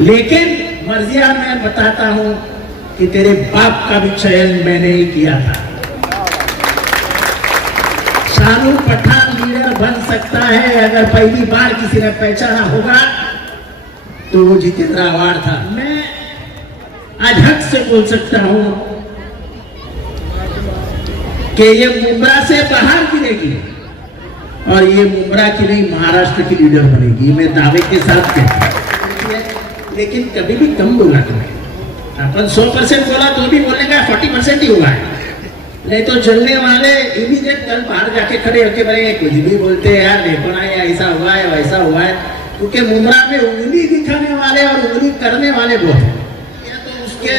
लेकिन मर्जिया मैं बताता हूं कि तेरे बाप का भी चयन मैंने ही किया था। शानू पठान लीडर बन सकता है अगर पहली बार किसी ने पहचाना होगा तो वो जितेंद्र आव्हाड था। मैं आज हक से बोल सकता हूं कि ये मुंब्रा से बाहर गिरेगी और ये मुंब्रा की नहीं महाराष्ट्र की लीडर बनेगी, मैं दावे के साथ कहता हूं। लेकिन कभी भी कम बोला तुम्हें, अपन 100% बोला तो भी बोलने का 40% ही हुआ है। नहीं तो चलने वाले इमीडिएट कल बाहर जाके खड़े होके बोलेंगे कुछ भी बोलते हैं यार, देखो ना ये ऐसा हुआ है वैसा हुआ है, क्योंकि मुंब्रा में उंगली दिखाने वाले और उंगली करने वाले बहुत हैं। या तो उसके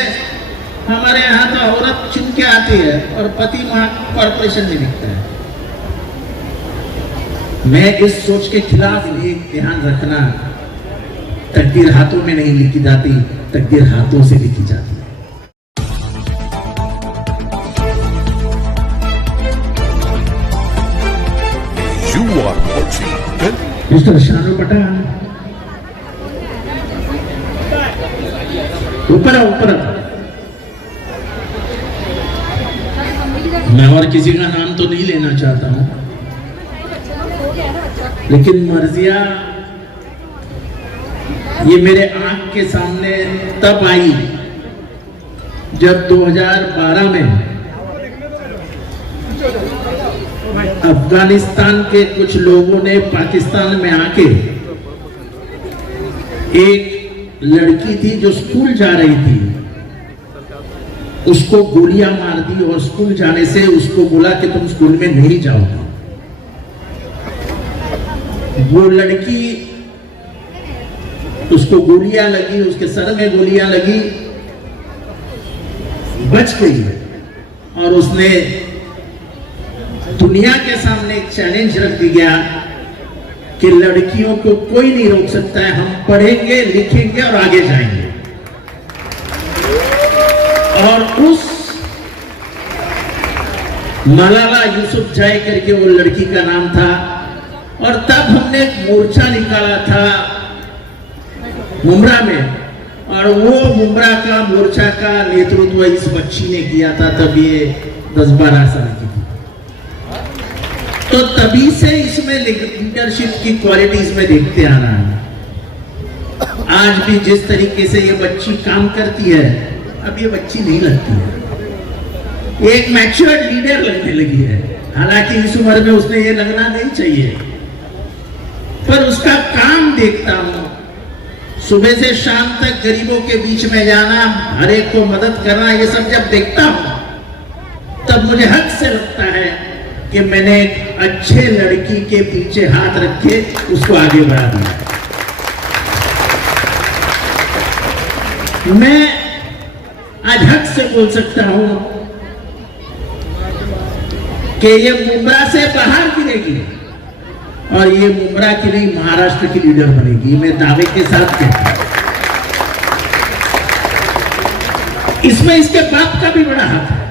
हमारे यहाँ तो औरत चुन के आती है और पति वहां कॉर्पोरेशन में दिखता है। मैं इस सोच के खिलाफ एक ध्यान रखना, तकदीर हाथों में नहीं लिखी जाती, तकदीर हाथों से लिखी जाती है। You are watching mister Shanu Pathan, ऊपर ऊपर मैं और किसी का नाम तो नहीं लेना चाहता हूं, लेकिन मर्जिया ये मेरे आंख के सामने तब आई जब 2012 में अफगानिस्तान के कुछ लोगों ने पाकिस्तान में आके एक लड़की थी जो स्कूल जा रही थी, उसको गोलियां मार दी और स्कूल जाने से उसको बोला कि तुम स्कूल में नहीं जाओगे। वो लड़की, उसको गोलियां लगी, उसके सर में गोलियां लगी, बच गई और उसने दुनिया के सामने एक चैलेंज रख दिया कि लड़कियों को कोई नहीं रोक सकता है, हम पढ़ेंगे लिखेंगे और आगे जाएंगे। और उस मलाला यूसुफजई करके वो लड़की का नाम था, और तब हमने एक मोर्चा निकाला था मुंब्रा में, और वो मुंब्रा का मोर्चा का नेतृत्व इस बच्ची ने किया था। तब ये 10-12 साल की थी, तो तभी से इसमें लीडरशिप की क्वालिटी इसमें देखते आ रहा है। आज भी जिस तरीके से ये बच्ची काम करती है, अब ये बच्ची नहीं लगती है, एक मैच्योर्ड लीडर लगने लगी है। हालांकि इस उम्र में उसने ये लगना नहीं चाहिए, पर उसका काम देखता हूं, सुबह से शाम तक गरीबों के बीच में जाना, हर एक को मदद करना, ये सब जब देखता हूं तब मुझे हक से लगता है कि मैंने एक अच्छे लड़की के पीछे हाथ रखे उसको आगे बढ़ा दिया। मैं आज हक से बोल सकता हूं कि ये मुंब्रा से बाहर गिरेगी और ये मुंब्रा की नहीं महाराष्ट्र की लीडर बनेगी, मैं दावे के साथ कहता हूं। इसमें इसके बाप का भी बड़ा हाथ है।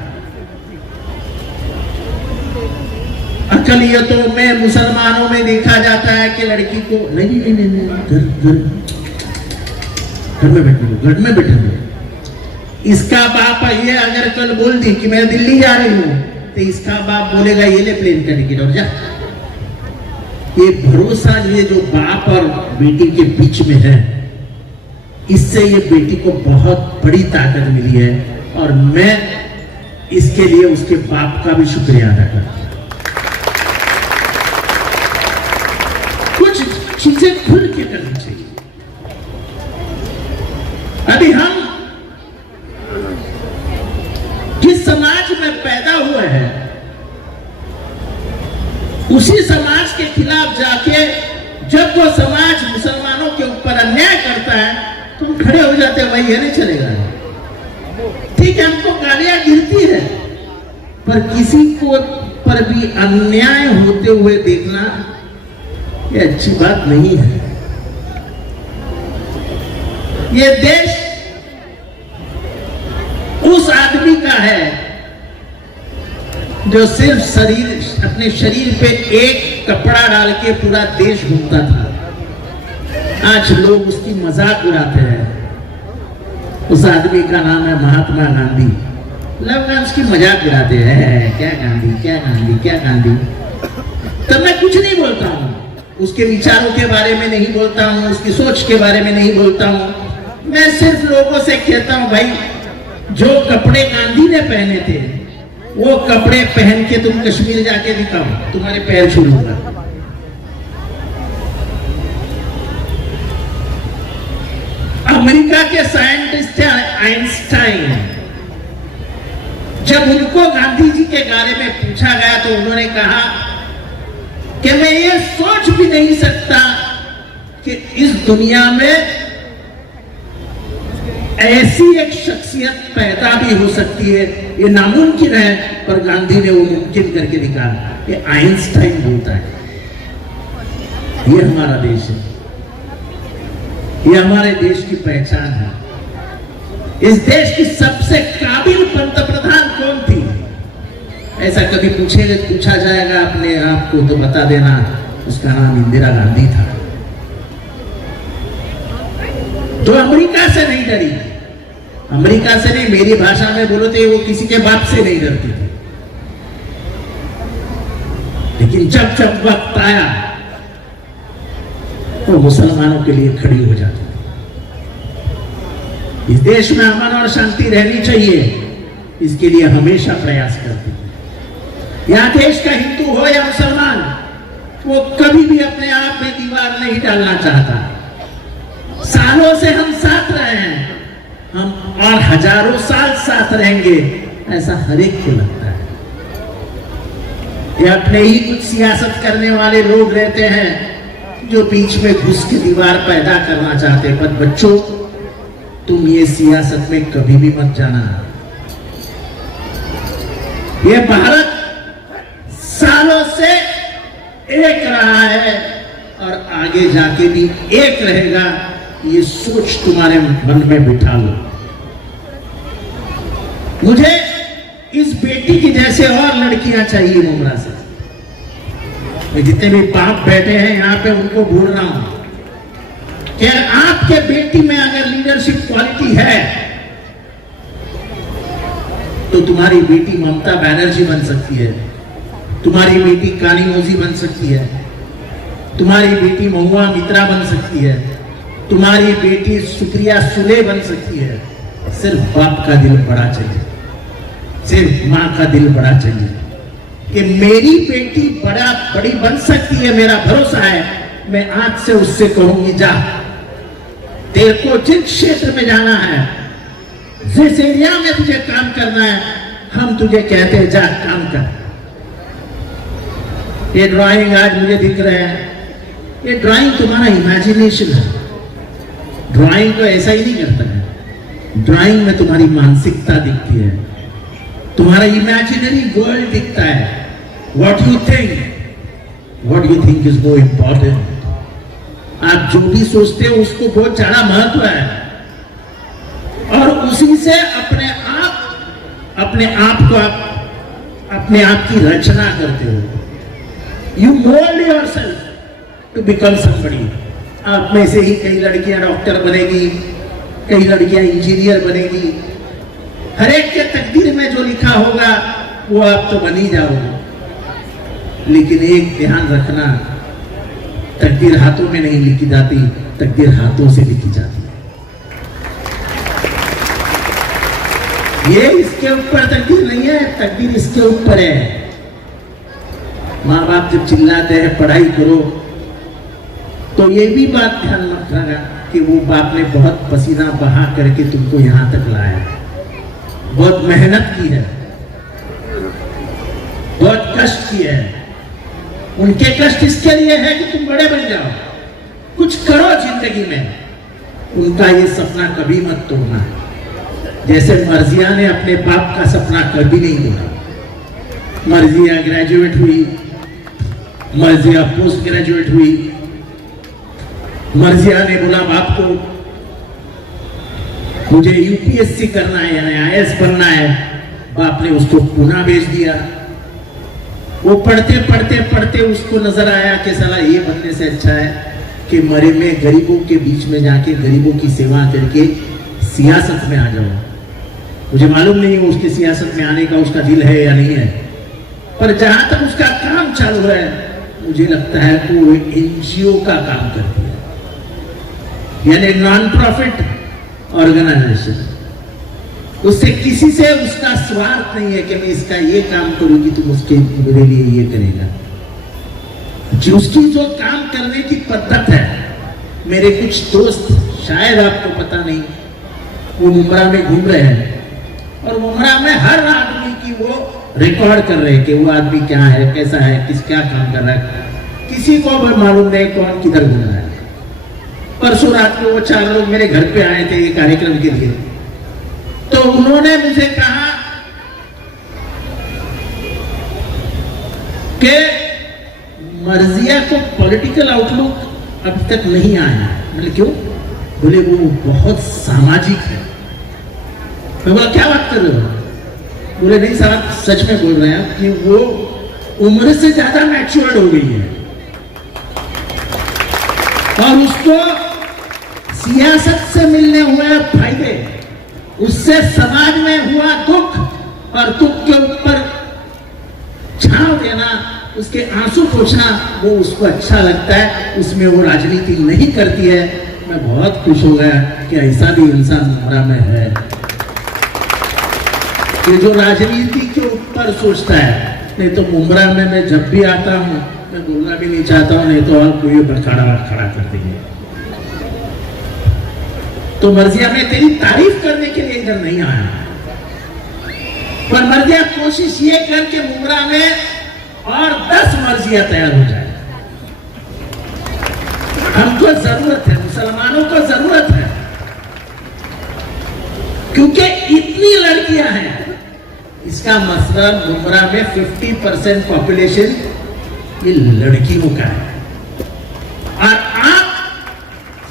अकलियतों में, मुसलमानों में देखा जाता है कि लड़की को नहीं घर में बैठे। इसका बाप ये अगर कल बोल दी कि मैं दिल्ली जा रही हूं, तो इसका बाप बोलेगा ये ले प्लेन का टिकट और जा। ये भरोसा ये जो बाप और बेटी के बीच में है, इससे ये बेटी को बहुत बड़ी ताकत मिली है, और मैं इसके लिए उसके बाप का भी शुक्रिया अदा करता हूं। कुछ चीजें खुल के करनी चाहिए। अभी हम जिस समाज में पैदा हुए हैं, उसी समाज के खिलाफ जाके जब वो समाज मुसलमानों के ऊपर अन्याय करता है तो हम खड़े हो जाते हैं, भाई ये नहीं चलेगा। ठीक है, हमको गालियां गिरती है, पर किसी को पर भी अन्याय होते हुए देखना ये अच्छी बात नहीं है। ये देश उस आदमी का है जो सिर्फ अपने शरीर पे एक कपड़ा डाल के पूरा देश घूमता था। आज लोग उसकी मजाक उड़ाते हैं। उस आदमी का नाम है महात्मा गांधी। लोग उसकी मजाक उड़ाते हैं, क्या गांधी, क्या गांधी, क्या गांधी। तब मैं कुछ नहीं बोलता हूँ, उसके विचारों के बारे में नहीं बोलता हूँ, उसकी सोच के बारे में नहीं बोलता हूँ। मैं सिर्फ लोगों से कहता हूँ, भाई जो कपड़े गांधी ने पहने थे वो कपड़े पहन के तुम कश्मीर जाके दिखाओ, तुम्हारे पैर छू लूंगा। अमेरिका के साइंटिस्ट थे आइंस्टाइन। जब उनको गांधी जी के बारे में पूछा गया तो उन्होंने कहा कि मैं ये सोच भी नहीं सकता कि इस दुनिया में ऐसी एक शख्सियत पैदा भी हो सकती है, ये नामुमकिन है, पर गांधी ने वो मुमकिन करके दिखाया। ये आइंस्टाइन बोलता है। ये हमारा देश है, ये हमारे देश की पहचान है। इस देश की सबसे काबिल पंतप्रधान कौन थी? ऐसा कभी पूछा जाएगा अपने आप को तो बता देना, उसका नाम इंदिरा गांधी था। जो अमेरिका से नहीं डरी, अमेरिका से नहीं, मेरी भाषा में बोलो तो वो किसी के बाप से नहीं डरती थी। लेकिन जब जब वक्त आया तो मुसलमानों के लिए खड़ी हो जाती। इस देश में अमन और शांति रहनी चाहिए, इसके लिए हमेशा प्रयास करती है। यहां देश का हिंदू हो या मुसलमान, वो कभी भी अपने आप में दीवार नहीं डालना चाहता। सालों से हम साथ रहे हैं, हम और हजारों साल साथ रहेंगे, ऐसा हर एक को लगता है। ये अपने ही कुछ सियासत करने वाले लोग रहते हैं जो बीच में घुस के दीवार पैदा करना चाहते हैं। पर बच्चों, तुम ये सियासत में कभी भी मत जाना। ये भारत सालों से एक रहा है और आगे जाके भी एक रहेगा, ये सोच तुम्हारे मन में बिठा लो। मुझे इस बेटी की जैसे और लड़कियां चाहिए मुमरा से। मैं जितने भी बाप बैठे हैं यहाँ पे उनको बोल रहा हूं कि आपके बेटी में अगर लीडरशिप क्वालिटी है तो तुम्हारी बेटी ममता बनर्जी बन सकती है, तुम्हारी बेटी कानिमोझी बन सकती है, तुम्हारी बेटी महुआ मित्रा बन सकती है, तुम्हारी बेटी सुप्रिया सुले बन सकती है। सिर्फ बाप का दिल बड़ा चाहिए, सिर्फ माँ का दिल बड़ा चाहिए कि मेरी बेटी बड़ी बन सकती है। मेरा भरोसा है, मैं आज से उससे कहूंगी, जा तेरे को जिस क्षेत्र में जाना है, जिस एरिया में तुझे काम करना है, हम तुझे कहते हैं जा काम कर। ये ड्राइंग आज मुझे दिख रहे हैं, ये ड्राइंग तुम्हारा इमेजिनेशन है। ड्राइंग तो ऐसा ही नहीं करता है, ड्राइंग में तुम्हारी मानसिकता दिखती है, तुम्हारा इमेजिनरी वर्ल्ड दिखता है। What you think is more important. आप जो भी सोचते हो उसको बहुत ज्यादा महत्व है, और उसी से अपने आप की रचना करते हो। You mould yourself to become somebody. आप में से ही कई लड़कियां डॉक्टर बनेगी, कई लड़कियां इंजीनियर बनेगी। हर एक के तकदीर में जो लिखा होगा वो आप तो बन ही जाओगे। लेकिन एक ध्यान रखना, तकदीर हाथों में नहीं लिखी जाती, तकदीर हाथों से लिखी जाती है। ये इसके ऊपर तकदीर नहीं है, तकदीर इसके ऊपर है। माँ बाप जब चिल्लाते हैं पढ़ाई करो, तो ये भी बात ध्यान रखना कि वो बाप ने बहुत पसीना बहा करके तुमको यहां तक लाया है, बहुत मेहनत की है, बहुत कष्ट किए हैं। उनके कष्ट इसके लिए है कि तुम बड़े बन जाओ, कुछ करो जिंदगी में। उनका ये सपना कभी मत तोड़ना। जैसे मर्जिया ने अपने बाप का सपना कभी नहीं तोड़ा। मर्जिया ग्रेजुएट हुई, मर्जिया पोस्ट ग्रेजुएट हुई, मर्जिया ने बोला बाप को मुझे यूपीएससी करना है यानी आईएएस बनना है। बाप ने उसको पुणे भेज दिया। वो पढ़ते पढ़ते पढ़ते उसको नजर आया कि साला ये बनने से अच्छा है कि मरे में गरीबों के बीच में जाके गरीबों की सेवा करके सियासत में आ जाऊं। मुझे मालूम नहीं है उसके सियासत में आने का उसका दिल है या नहीं है, पर जहां तक उसका काम चालू है मुझे लगता है कि वो एनजीओ का काम करती है, यानी नॉन प्रॉफिट ऑर्गेनाइजेशन। उससे किसी से उसका स्वार्थ नहीं है कि मैं इसका ये काम करूंगी तुम उसके मेरे लिए ये करेगा। जो उसकी जो काम करने की पद्धत है, मेरे कुछ दोस्त शायद आपको पता नहीं, वो मुंब्रा में घूम रहे हैं और मुंब्रा में हर आदमी की वो रिकॉर्ड कर रहे हैं कि वो आदमी क्या है, कैसा है, किस क्या काम कर रहा है। किसी को भी मालूम नहीं कौन किधर घूम रहा है। परसों रात को वो 4 लोग मेरे घर पे आए थे ये कार्यक्रम के लिए, तो उन्होंने मुझे कहा कि मर्जिया को पॉलिटिकल आउटलुक अभी तक नहीं आया। मतलब क्यों? बोले वो बहुत सामाजिक है। मैं बोला क्या बात कर रहे हो? बोले नहीं साहब सच में बोल रहे हैं कि वो उम्र से ज्यादा मैच्योर्ड हो गई है और उसको सियासत से मिलने हुए फायदे, उससे समाज में हुआ दुख और दुख के ऊपर छांव देना, उसके आंसू पोंछना, वो उसको अच्छा लगता है। उसमें वो राजनीति नहीं करती है। मैं बहुत खुश हो गया कि ऐसा भी इंसान मुंब्रा में है कि जो राजनीति के ऊपर सोचता है। नहीं तो मुंब्रा में मैं जब भी आता हूं, मैं बोलना भी नहीं चाहता हूं, नहीं तो और कोई खड़ा कर देंगे। तो मर्जिया में तेरी तारीफ करने के लिए इधर नहीं आया, पर मर्जिया कोशिश ये कर के मुंब्रा में और 10 मर्जिया तैयार हो जाए। हमको जरूरत है, मुसलमानों को जरूरत है, क्योंकि इतनी लड़कियां हैं। इसका मसला मुंब्रा में 50% पॉपुलेशन ये लड़कियों का है और आप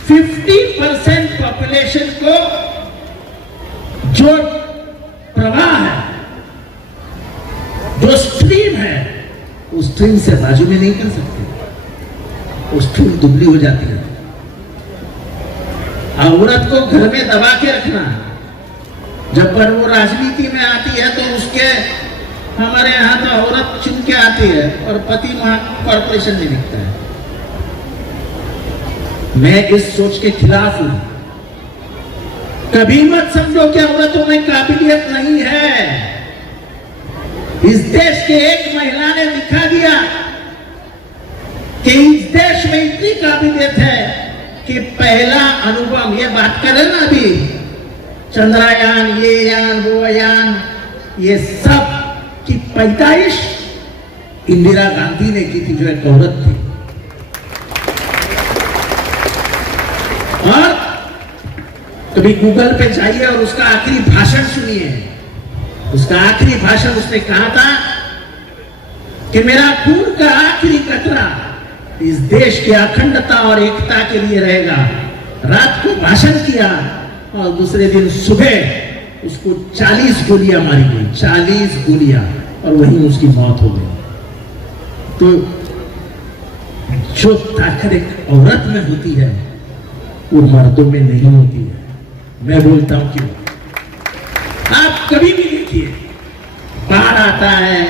50% पॉपुलेशन को जो प्रवाह है, जो स्ट्रीम है, उस स्ट्रीम से बाजू में नहीं कर सकते। वो स्ट्रीम दुबली हो जाती है। औरत को घर में दबा के रखना, जब पर वो राजनीति में आती है तो उसके हमारे यहाँ तो औरत चुन के आती है और पति वहां कॉर्पोरेशन में दिखता है। मैं इस सोच के खिलाफ हूं। कभी मत समझो कि औरतों में काबिलियत नहीं है। इस देश के एक महिला ने दिखा दिया कि इस देश में इतनी काबिलियत है कि पहला अनुभव, ये बात करें ना अभी चंद्रयान, ये यान, वो यान, ये सब की पैदाइश इंदिरा गांधी ने की थी, जो एक औरत थी। और कभी गूगल पे जाइए और उसका आखिरी भाषण सुनिए। उसका आखिरी भाषण उसने कहा था कि मेरा खून का आखिरी कतरा इस देश की अखंडता और एकता के लिए रहेगा। रात को भाषण किया और दूसरे दिन सुबह उसको 40 गोलियां मारी गई, 40 गोलियां, और वहीं उसकी मौत हो गई। तो जो ताकत एक औरत में होती है वो मर्दों में नहीं होती है। मैं बोलता हूं क्यों? आप कभी भी देखिए, बाढ़ आता है,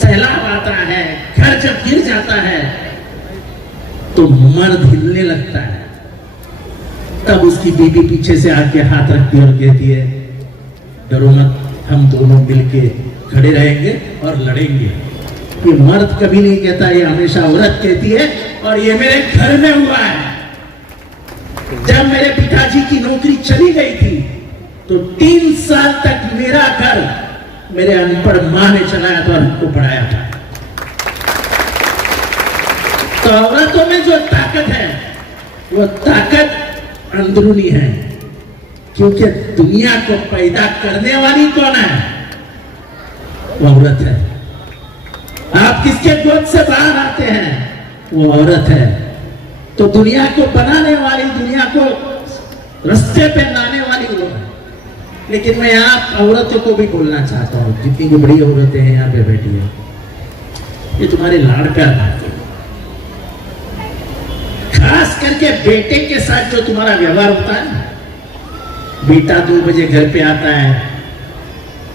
सैलाब आता है, घर जब गिर जाता है तो मर्द हिलने लगता है। तब उसकी बीवी पीछे से आके हाथ रखती है और कहती है डरो मत, हम दोनों मिलके खड़े रहेंगे और लड़ेंगे। ये मर्द कभी नहीं कहता, ये हमेशा औरत कहती है। और ये मेरे घर में हुआ है। जब मेरे पिताजी की नौकरी चली गई थी तो 3 साल तक मेरा घर मेरे अनपढ़ मां ने चलाया था और हमको पढ़ाया था। तो औरतों में जो ताकत है वो ताकत अंदरूनी है, क्योंकि दुनिया को पैदा करने वाली कौन है? वो औरत है। आप किसके गोद से बाहर आते हैं? वो औरत है। तो दुनिया को बनाने वाली, दुनिया को रास्ते पे लाने वाली वो है। लेकिन मैं आप औरतों को भी बोलना चाहता हूं, जितनी भी बड़ी औरतें हैं यहाँ पे बैठी है, ये तुम्हारे लाड़ प्यार बात है। खास करके बेटे के साथ जो तुम्हारा व्यवहार होता है ना, बेटा 2 बजे घर पे आता है,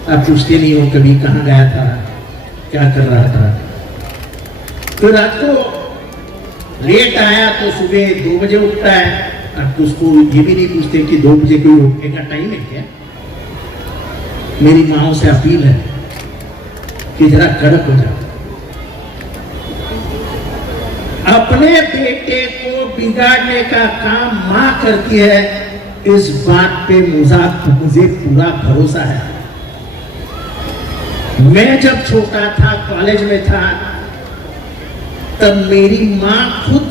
आप पूछते नहीं हो कभी कहाँ गया था, क्या कर रहा था। तो रात को लेट आया तो सुबह 2 बजे उठता है, आप तो उसको ये भी नहीं पूछते कि 2 बजे कोई उठने का टाइम है क्या। मेरी माओ से अपील है कि जरा कड़क हो जाओ। अपने बेटे को बिगाड़ने का काम मां करती है, इस बात पे मुझे पूरा भरोसा है। मैं जब छोटा था, कॉलेज में था, तब मेरी मां खुद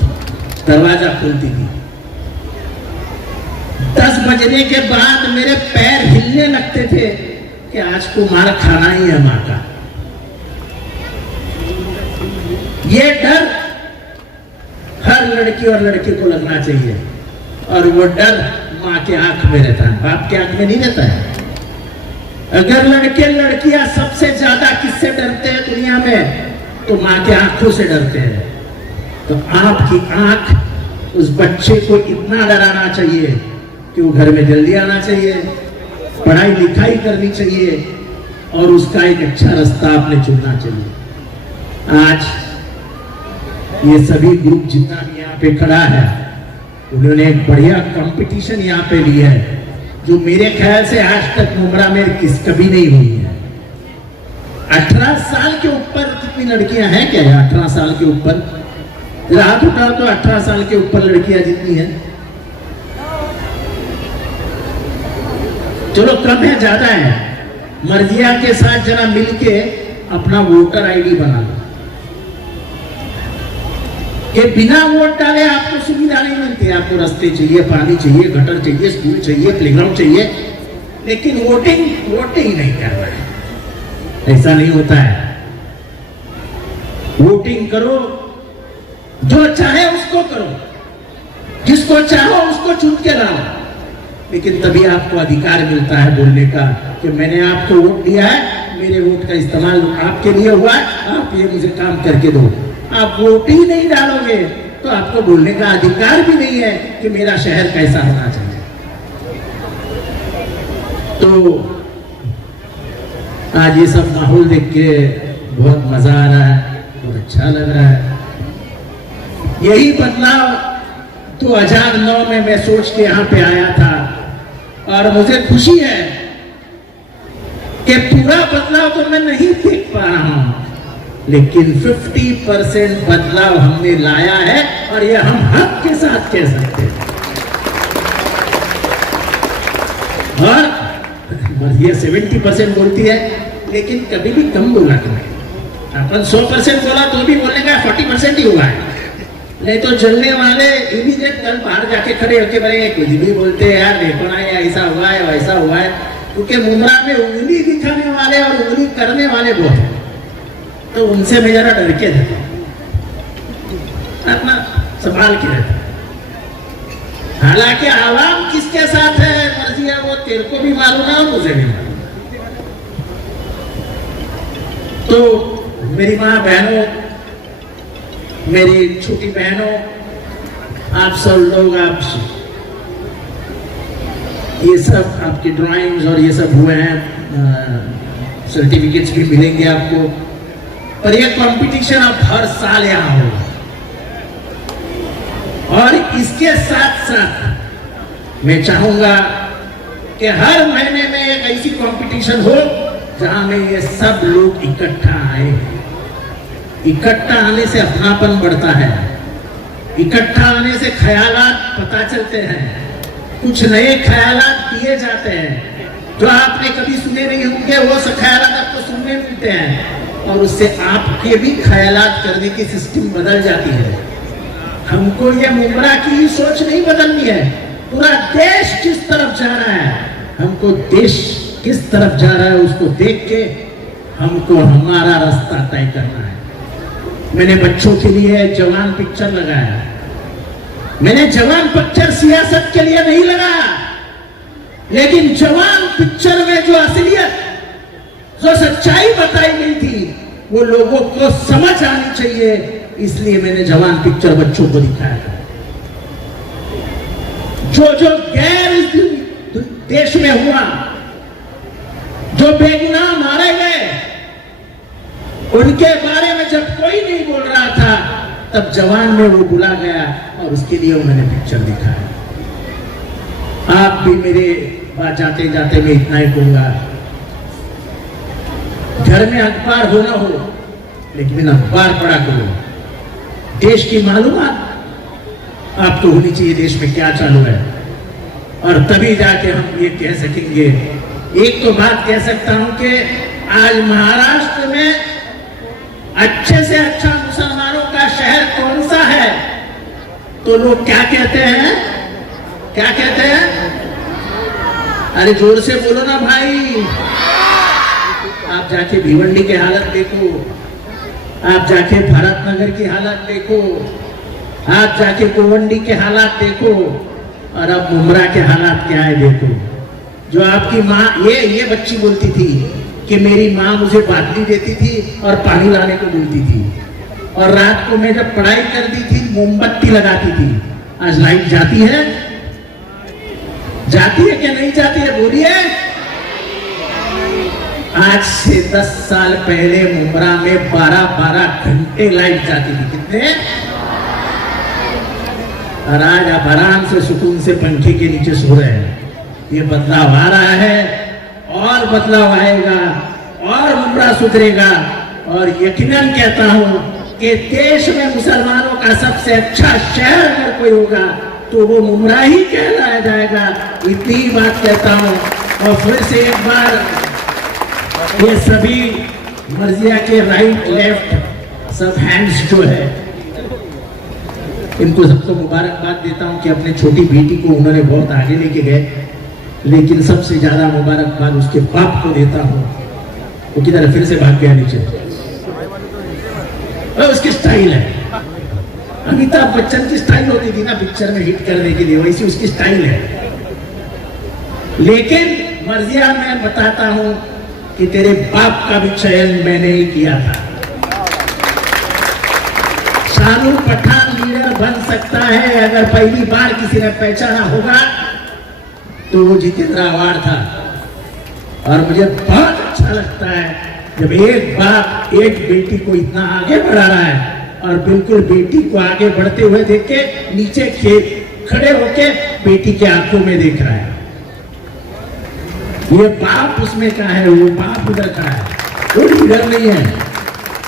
दरवाजा खोलती थी। 10 बजने के बाद मेरे पैर हिलने लगते थे कि आज को मार खाना ही है मां का। ये डर हर लड़की और लड़के को लगना चाहिए, और वो डर मां के आंख में रहता है, बाप के आंख में नहीं रहता है। अगर लड़के लड़कियां सबसे ज्यादा किससे डरते हैं दुनिया में, तो मां के आंखों से डरते हैं। तो आपकी आंख उस बच्चे को इतना डराना चाहिए कि वो घर में जल्दी आना चाहिए, पढ़ाई लिखाई करनी चाहिए, और उसका एक अच्छा रास्ता आपने चुनना चाहिए। आज ये सभी ग्रुप जितना भी यहाँ पे खड़ा है, उन्होंने एक बढ़िया कंपटीशन यहाँ पे लिया है, जो मेरे ख्याल से आज तक मुमरा में कभी नहीं हुई है। 18 साल के ऊपर कितनी लड़कियां हैं क्या? 18 साल के ऊपर हाथ उठाओ तो 18 साल के ऊपर लड़कियां जितनी हैं। चलो कम है ज्यादा है, मर्जिया के साथ जरा मिलके अपना वोटर आईडी बना लो कि बिना वोट डाले आपको सुविधा नहीं मिलती। आपको रास्ते चाहिए, पानी चाहिए, गटर चाहिए, स्कूल चाहिए, प्लेग्राउंड चाहिए, लेकिन वोटिंग नहीं कर रहा है। ऐसा नहीं होता है। वोटिंग करो, जो चाहे उसको करो, जिसको चाहो उसको चुन के लाओ, लेकिन तभी आपको अधिकार मिलता है बोलने का कि मैंने आपको वोट दिया है, मेरे वोट का इस्तेमाल आपके लिए हुआ है, आप ये मुझे काम करके दो। आप वोट ही नहीं डालोगे तो आपको बोलने का अधिकार भी नहीं है कि मेरा शहर कैसा होना चाहिए। तो आज ये सब माहौल देख के बहुत मजा आ रहा है, बहुत अच्छा लग रहा है। यही बदलाव 2009 में मैं सोच के यहाँ पे आया था, और मुझे खुशी है कि पूरा बदलाव तो मैं नहीं देख पा रहा हूं, लेकिन 50% बदलाव हमने लाया है, और ये हम हक के साथ कह सकते हैं। और ये 70% बोलती है, लेकिन कभी भी कम बोला नहीं। अपन 100% बोला तो भी बोलने का 40% ही हुआ है। नहीं तो चलने वाले इमीडिएट कल बाहर जाके खड़े होके बोलेंगे, कुछ भी बोलते हैं यार, देखो ना ये ऐसा हुआ है वैसा हुआ है। क्योंकि मुमरा में उंगली दिखाने वाले और उंगली करने वाले बहुत हैं, तो उनसे मैं जरा डर के रहता हूं, अपना संभाल के रहता हूं। हालांकि आवाम किसके साथ है मर्जी है, वो तेरे को भी मालूम है और मुझे भी मालूम। तो मेरी माँ बहनों, मेरी छोटी बहनों, आप सब लोग, आप ये सब आपकी ड्राइंग्स और ये सब हुए हैं, सर्टिफिकेट्स भी मिलेंगे आपको। और ये कंपटीशन अब हर साल यहाँ होगा, और इसके साथ साथ मैं चाहूंगा कि हर महीने में एक ऐसी कंपटीशन हो जहां में ये सब लोग इकट्ठा आए। इकट्ठा आने से अपनापन बढ़ता है, इकट्ठा आने से ख्यालात पता चलते हैं, कुछ नए ख्यालात किए जाते हैं जो आपने कभी सुने नहीं होंगे, वो सब ख्यालात आपको सुनने मिलते हैं, और उससे आपके भी ख्यालात करने की सिस्टम बदल जाती है। हमको ये मुमरा की ही सोच नहीं बदलनी है, पूरा देश किस तरफ जा रहा है, हमको देश किस तरफ जा रहा है उसको देख के हमको हमारा रास्ता तय करना है। मैंने बच्चों के लिए जवान पिक्चर लगाया। मैंने जवान पिक्चर सियासत के लिए नहीं लगाया, लेकिन जवान पिक्चर में जो असलियत, जो सच्चाई बताई गई थी, वो लोगों को समझ आनी चाहिए, इसलिए मैंने जवान पिक्चर बच्चों को दिखाया था। जो जो गैर इस देश में हुआ, जो बेगुनाह मारे गए, उनके बारे में जब कोई नहीं बोल रहा था, तब जवान में वो बुला गया और उसके लिए उन्होंने पिक्चर दिखाया। आप भी मेरे बात जाते जाते मैं इतना ही कहूंगा, घर में अखबार हो ना हो, लेकिन अखबार पढ़ा करो। देश की मालूमात आपको होनी चाहिए, देश में क्या चालू है, और तभी जाके हम ये कह सकेंगे। एक तो बात कह सकता हूं कि आज महाराष्ट्र में अच्छे से अच्छा मुसलमानों का शहर कौन सा है, तो लोग क्या कहते हैं, क्या कहते हैं? अरे जोर से बोलो ना भाई। आप जाके भिवंडी की हालत देखो, आप जाके भारत नगर की हालत देखो, आप जाके गोवंडी के हालात देखो, और अब मुमरा के हालात क्या है देखो। जो आपकी माँ, ये बच्ची बोलती थी कि मेरी माँ मुझे बाटली देती थी और पानी लाने को बोलती थी, और रात को मैं जब पढ़ाई करती थी मोमबत्ती लगाती थी। आज लाइट जाती है, जाती है क्या नहीं जाती है, बोलिए। आज से 10 साल पहले मुमरा में 12-12 घंटे लाइट जाती थी। कितने? और आज आप आराम से सुकून से पंखे के नीचे सो रहे हैं। ये बदलाव आ रहा है, और बदलाव आएगा, और मुमरा सुधरेगा। और यकीनन कहता हूं कि देश में मुसलमानों का सबसे अच्छा शहर अगर कोई होगा तो वो मुमरा ही कहलाया जाएगा। इतनी ही बात कहता हूं। और फिर से एक बार ये सभी मर्जिया के राइट लेफ्ट सब हैंड्स जो है, इनको सबको मुबारकबाद देता हूं कि अपने छोटी बेटी को उन्होंने बहुत आगे लेके गए। लेकिन सबसे ज्यादा मुबारकबाद उसके बाप को देता हूं। वो किधर फिर से भाग गया नीचे। और उसकी स्टाइल है, अमिताभ बच्चन की स्टाइल होती थी ना पिक्चर में हिट करने के लिए, वैसी उसकी स्टाइल है। लेकिन मर्जिया मैं बताता हूं कि तेरे बाप का भी चयन मैंने ही किया था। शाहरुख पठान लीडर बन सकता है अगर पहली बार किसी ने पहचाना होगा तो वो जितेंद्र आवाड़ था। और मुझे बहुत अच्छा लगता है जब एक बाप एक बेटी को इतना आगे बढ़ा रहा है, और बिल्कुल बेटी को आगे बढ़ते हुए देख के नीचे खड़े होके बेटी के आंखों में देख रहा है। ये बाप उसमें का है, वो बाप उधर का है, वो लीडर नहीं है,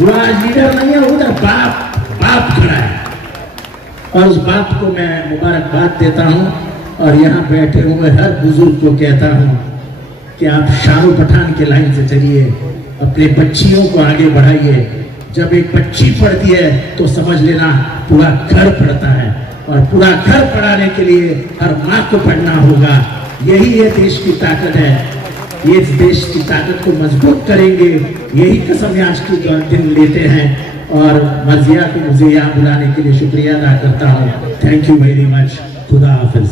वो आज लीडर नहीं है, उधर बाप खड़ा है। और उस बाप को मैं मुबारकबाद देता हूं। और यहाँ बैठे हुए हर बुजुर्ग को कहता हूं कि आप शाहरुख पठान के लाइन से चलिए, अपने बच्चियों को आगे बढ़ाइए। जब एक बच्ची पढ़ती है तो समझ लेना पूरा घर पढ़ता है, और पूरा घर पढ़ाने के लिए हर माँ को पढ़ना होगा। यही ये देश की ताकत है। ये देश की ताकत को मजबूत करेंगे, यही कसम आज के दिन लेते हैं। और मर्जिया को मुझे यहाँ बुलाने के लिए शुक्रिया अदा करता हूँ। Thank you very much. खुदा हाफिज।